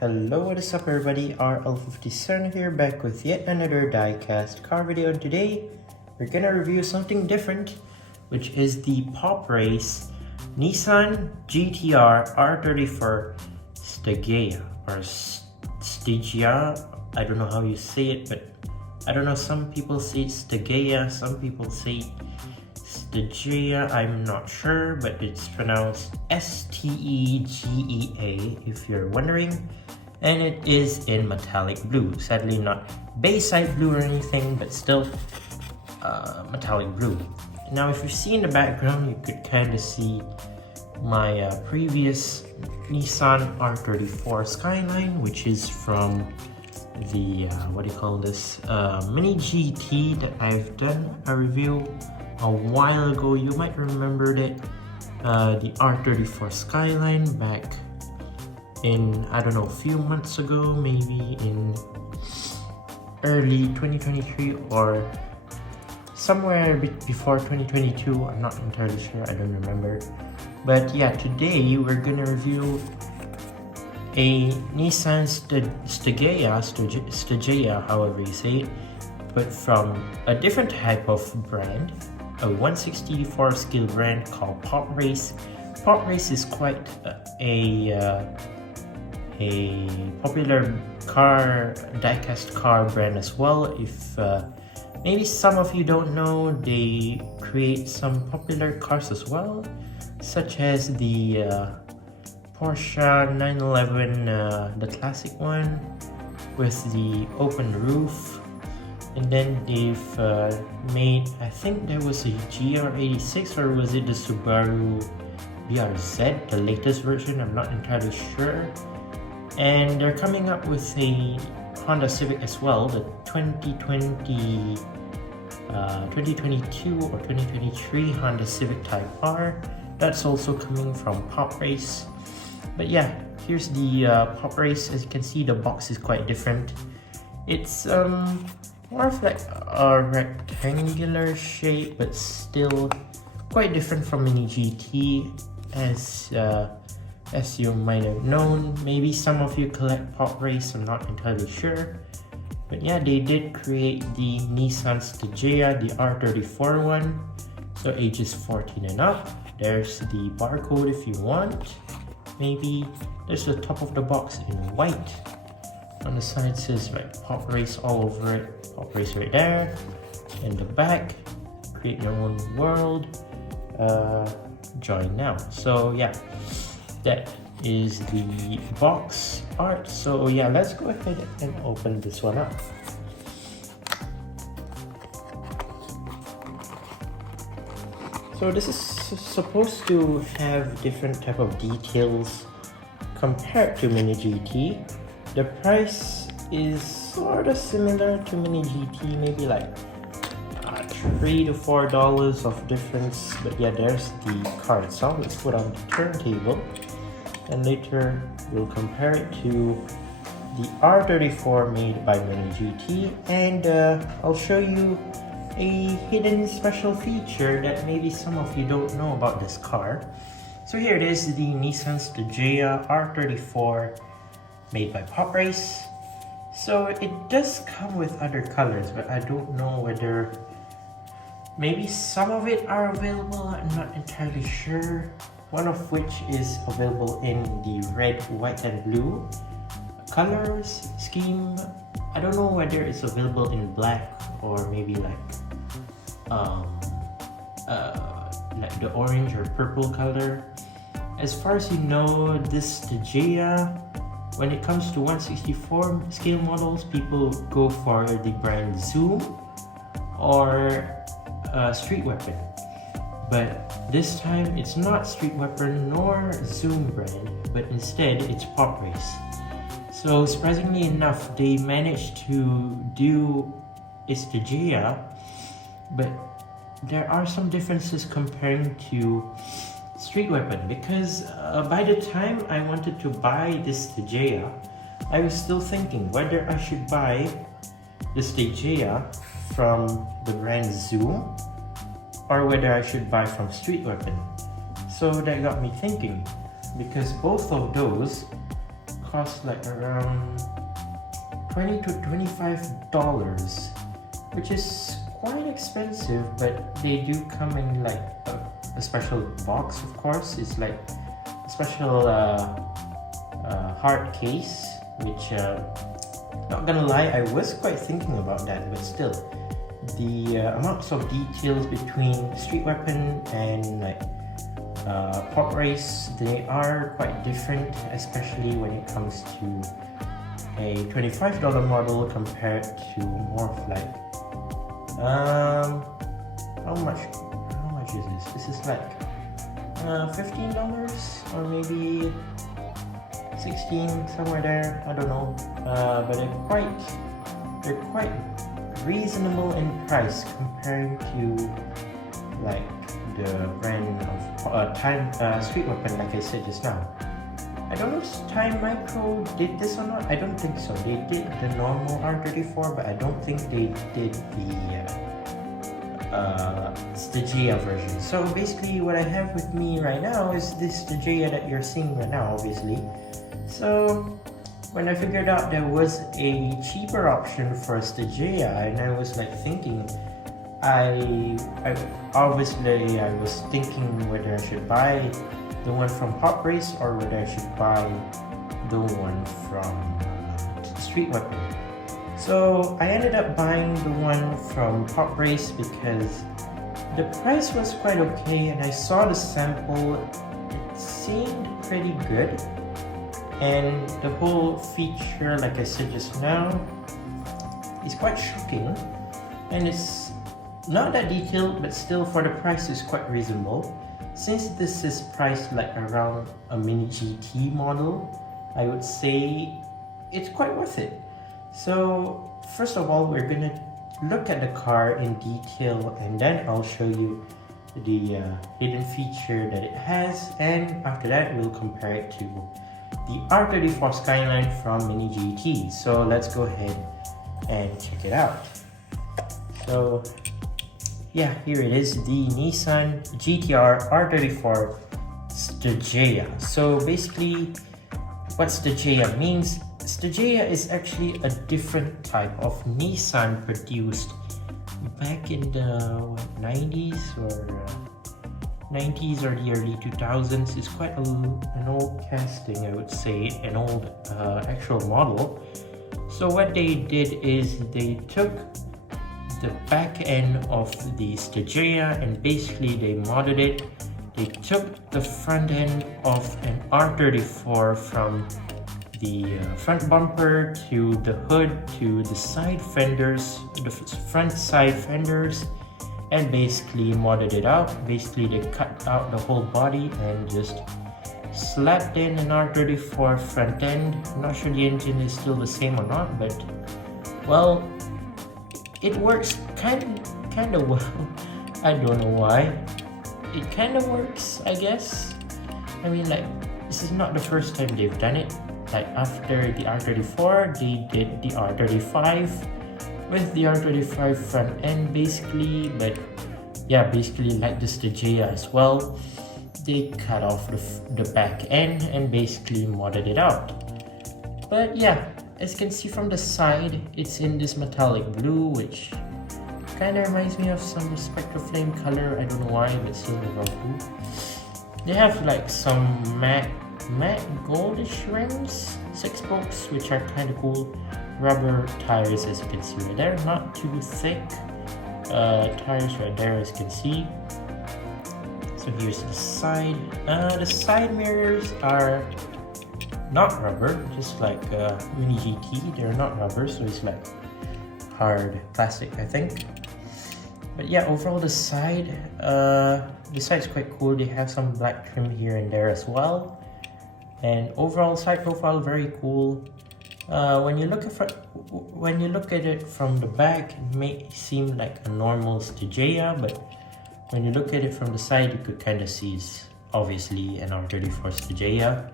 Hello, what is up everybody, RL57 here, back with yet another diecast car video. And today we're gonna review something different, which is the Poprace Nissan GTR R34 Stagea or Stegea. I don't know how you say it, but I don't know, some people say Stegea, some people say Stegea, I'm not sure, but it's pronounced Stegea if you're wondering. And it is in metallic blue. Sadly not Bayside blue or anything, but still metallic blue. Now if you see in the background, you could kind of see my previous Nissan R34 Skyline, which is from the what do you call this, mini GT that I've done a review a while ago. You might remember that the R34 Skyline back in, I don't know, a few months ago, maybe in early 2023 or somewhere before 2022. I'm not entirely sure, I don't remember. But yeah, today we're gonna review a Nissan Stegea, however you say it, but from a different type of brand, a 164 scale brand called Poprace. Poprace is quite a popular car, diecast car brand as well. If maybe some of you don't know, they create some popular cars as well, such as the Porsche 911, the classic one with the open roof. And then they've made, I think there was a GR86, or was it the Subaru BRZ, the latest version, I'm not entirely sure. And they're coming up with a Honda Civic as well, the 2022 or 2023 Honda Civic Type R. That's also coming from Poprace. But yeah, here's the Poprace. As you can see, the box is quite different. It's more of like a rectangular shape, but still quite different from Mini GT, as you might have known. Maybe some of you collect Poprace, I'm not entirely sure. But yeah, they did create the Nissan Stegea, the R34 one, so ages 14 and up. There's the barcode if you want. Maybe there's the top of the box in white. On the side it says like Poprace all over it. Poprace right there. In the back, create your own world. Join now. So yeah, that is the box art. So yeah, let's go ahead and open this one up. So this is supposed to have different type of details compared to Mini GT. The price is sort of similar to Mini GT, maybe like $3 to $4 of difference. But yeah, there's the car itself. Let's put on the turntable, and later we'll compare it to the R34 made by Mini GT, and I'll show you a hidden special feature that maybe some of you don't know about this car. So here it is, the Nissan Stegea R34 made by Poprace. So it does come with other colors, but I don't know whether maybe some of it are available, I'm not entirely sure. One of which is available in the red, white and blue colors scheme. I don't know whether it's available in black or maybe like the orange or purple color. As far as you know, this Stegea, when it comes to 164 scale models, people go for the brand Zoom or Street Weapon. But this time it's not Street Weapon nor Zoom brand, but instead it's Poprace. So surprisingly enough, they managed to do a Stegea, but there are some differences comparing to Street Weapon, because by the time I wanted to buy this Stegea, I was still thinking whether I should buy the Stegea from the brand Zoom or whether I should buy from Street Weapon. So that got me thinking, because both of those cost like around $20 to $25, which is quite expensive, but they do come in like a special box, of course. It's like a special hard case, which not gonna lie, I was quite thinking about that, but still, the amounts of details between Street Weapon and like Poprace, they are quite different, especially when it comes to a $25 model compared to more of like how much is this? This is like $15 or maybe 16, somewhere there, I don't know, but they're quite reasonable in price compared to like the brand of Street Weapon, like I said just now. I don't know if Time Micro did this or not. I don't think so. They did the normal R34, but I don't think they did the Stegea version. So basically what I have with me right now is this Stegea that you're seeing right now, obviously. So when I figured out there was a cheaper option for Stegea, and I was like thinking, I was thinking whether I should buy the one from Poprace or whether I should buy the one from Street Weapon. So I ended up buying the one from Poprace because the price was quite okay, and I saw the sample. It seemed pretty good, and the whole feature, like I said just now, is quite shocking, and it's not that detailed, but still for the price is quite reasonable. Since this is priced like around a mini GT model, I would say it's quite worth it. So first of all, we're gonna look at the car in detail, and then I'll show you the hidden feature that it has, and after that we'll compare it to the R34 Skyline from Mini GT. So let's go ahead and check it out. So yeah, here it is, the Nissan GTR R34 Stagea. So basically, what Stegea means, Stegea is actually a different type of Nissan produced back in the 90s or the early 2000s. It's quite an old casting, I would say, an old actual model. So what they did is they took the back end of the Stegea and basically they modded it. They took the front end of an R34 from the front bumper to the hood to the side fenders, the front side fenders, and basically modded it out. Basically they cut out the whole body and just slapped in an R34 front end. I'm not sure the engine is still the same or not, but well, it works kind of well. I don't know why. It kind of works, I guess. I mean, like, this is not the first time they've done it. Like, after the R34, they did the R35 with the R35 front end, basically. But yeah, basically like the Stegea as well, they cut off the back end and basically modded it out. But yeah, as you can see from the side, it's in this metallic blue, which kind of reminds me of some Spectre Flame color. I don't know why, but still overall cool. They have like some matte goldish rims, 6 spokes, which are kind of cool. Rubber tires, as you can see right there, not too thick. Tires right there, as you can see. So here's the side. The side mirrors are not rubber, just like Mini GT. They're not rubber, so it's like hard plastic, I think. But yeah, overall the side's quite cool. They have some black trim here and there as well. And overall side profile very cool. When you look at it from the back, it may seem like a normal Stegea, but when you look at it from the side, you could kind of see it's obviously an R34 Stagea.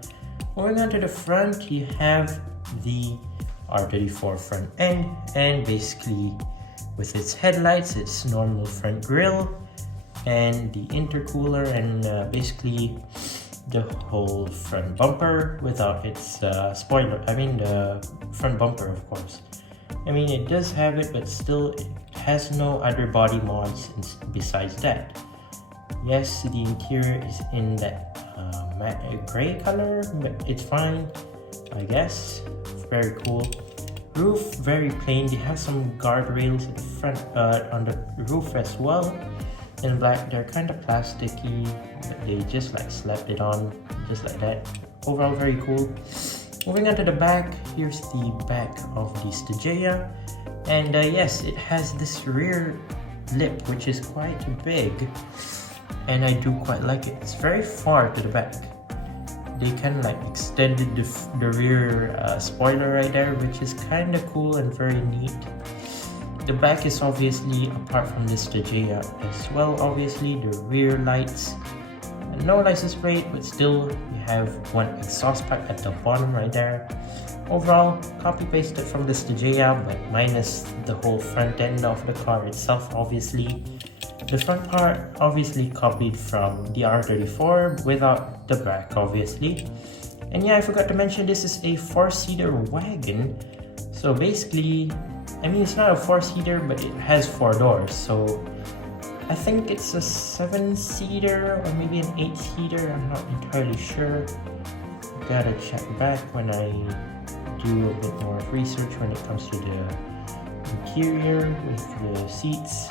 Moving on to the front, you have the R34 front end, and basically with its headlights, its normal front grille, and the intercooler, and basically the whole front bumper without its spoiler. I mean the front bumper, of course. I mean, it does have it, but still it has no other body mods besides that. Yes, the interior is in that matte gray color, but it's fine, I guess. Very cool. Roof, very plain. They have some guardrails at the front, on the roof as well. In black, they're kind of plasticky, but they just like slapped it on, just like that. Overall, very cool. Moving on to the back, here's the back of the Stagea. And yes, it has this rear lip, which is quite big. And I do quite like it. It's very far to the back. They kind of like extended the rear spoiler right there, which is kind of cool and very neat. The back is obviously, apart from this Stagea as well, obviously the rear lights. No license plate, but still you have one exhaust pipe at the bottom right there. Overall, copy pasted from the Stagea, but minus the whole front end of the car itself, obviously. The front part obviously copied from the R34 without the back, obviously. And yeah, I forgot to mention this is a 4-seater wagon. So basically, I mean, it's not a 4-seater, but it has 4 doors. So I think it's a 7-seater or maybe an 8-seater. I'm not entirely sure. Gotta check back when I do a bit more research when it comes to the interior with the seats.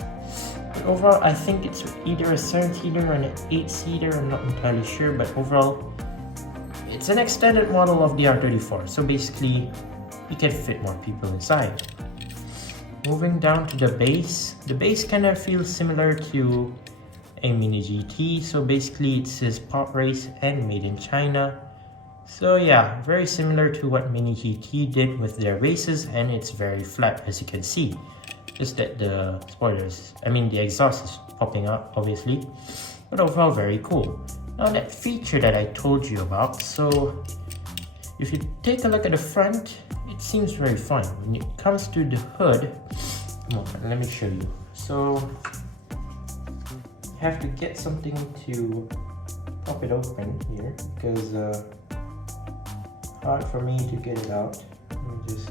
But overall, I think it's either a 7-seater or an 8-seater. I'm not entirely sure, but overall, it's an extended model of the R34. So basically, you can fit more people inside. Moving down to the base kind of feels similar to a Mini GT. So basically, it says Poprace and Made in China. So yeah, very similar to what Mini GT did with their bases, and it's very flat as you can see. Just that the spoilers, I mean the exhaust is popping up obviously, but overall very cool. Now that feature that I told you about, so if you take a look at the front, it seems very fine. When it comes to the hood, let me show you. So you have to get something to pop it open here, because hard for me to get it out. Let me just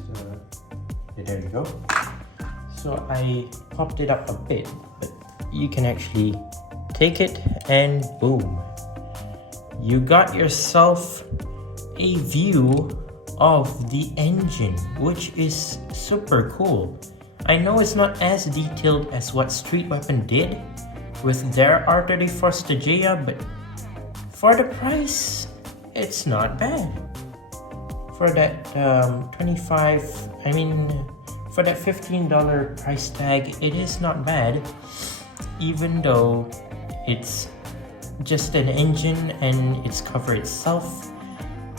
there you go. So I popped it up a bit, but you can actually take it and boom, you got yourself a view of the engine, which is super cool. I know it's not as detailed as what Street Weapon did with their R34 Stagea, but for the price, it's not bad. For that for that $15 price tag, it is not bad, even though it's just an engine and its cover itself.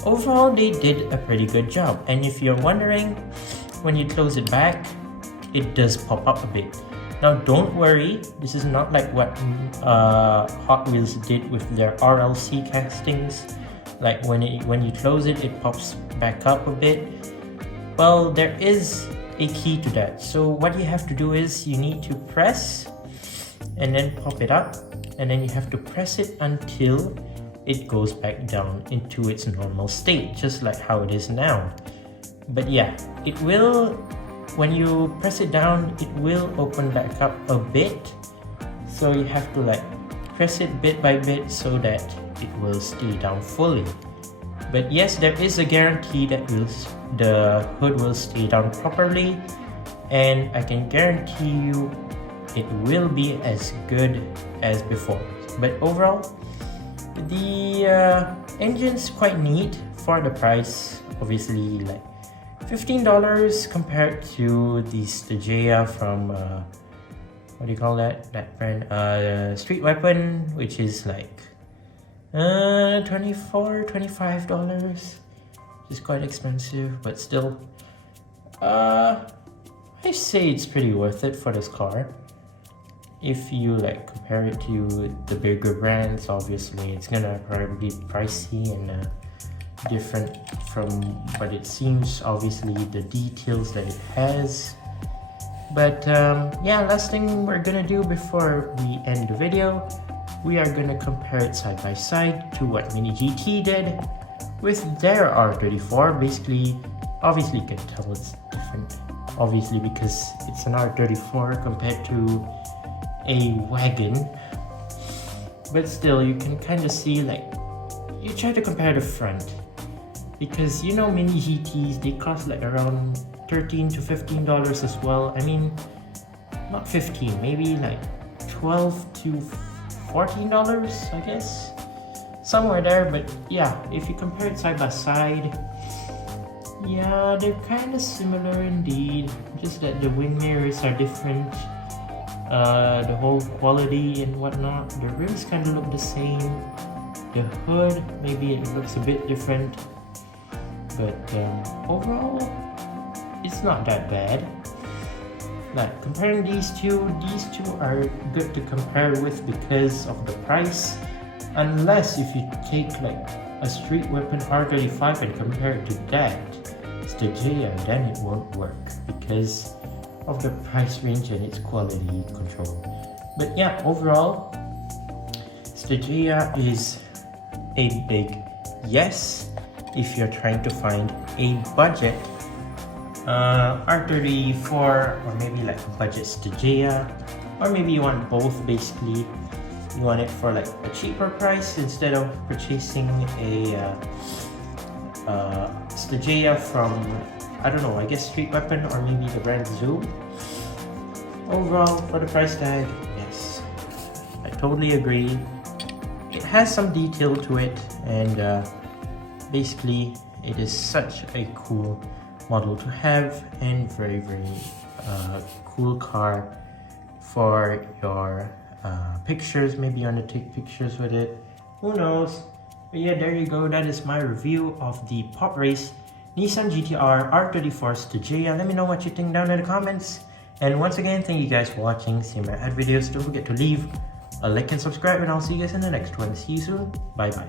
Overall, they did a pretty good job. And if you're wondering, when you close it back, it does pop up a bit. Now don't worry, this is not like what Hot Wheels did with their RLC castings. Like when you close it, it pops back up a bit. Well, there is a key to that. So what you have to do is you need to press and then pop it up, and then you have to press it until it goes back down into its normal state, just like how it is now. But yeah, it will, when you press it down, it will open back up a bit. So you have to like press it bit by bit so that it will stay down fully. But yes, there is a guarantee that the hood will stay down properly, and I can guarantee you it will be as good as before. But overall, the engine's quite neat for the price. Obviously, like $15 compared to the Stagea from what do you call that brand, Street Weapon, which is like $25, which is quite expensive, but still I say it's pretty worth it for this car. If you like compare it to the bigger brands, obviously it's gonna probably be pricey and different from what it seems, obviously the details that it has. But yeah, last thing we're gonna do before we end the video, we are gonna compare it side by side to what Mini GT did with their R34. Basically, obviously you can tell it's different, obviously, because it's an R34 compared to a Wagon. But still, you can kind of see, like, you try to compare the front, because you know Mini GTs, they cost like around $13 to $15 as well. I mean, not 15, maybe like $12 to $14, I guess, somewhere there. But yeah, if you compare it side by side, yeah, they're kind of similar indeed, just that the wing mirrors are different, the whole quality and whatnot. The rims kind of look the same, the hood, maybe it looks a bit different, but overall it's not that bad. Like, comparing these two are good to compare with because of the price, unless if you take like a street weapon R35 and compare it to that Stegea, then it won't work because of the price range and its quality control. But yeah, overall Stegea is a big yes if you're trying to find a budget R34, or maybe like a budget Stegea, or maybe you want both. Basically, you want it for like a cheaper price instead of purchasing a Stegea from, I don't know, I guess Street Weapon or maybe the brand Zoom. Overall, for the price tag, yes, I totally agree. It has some detail to it, and basically it is such a cool model to have, and very cool car for your pictures. Maybe you want to take pictures with it, who knows. But yeah, there you go. That is my review of the Poprace Nissan GTR R34 Stagea. Let me know what you think down in the comments. And once again, thank you guys for watching. See my ad videos. Don't forget to leave a like and subscribe, and I'll see you guys in the next one. See you soon. Bye bye.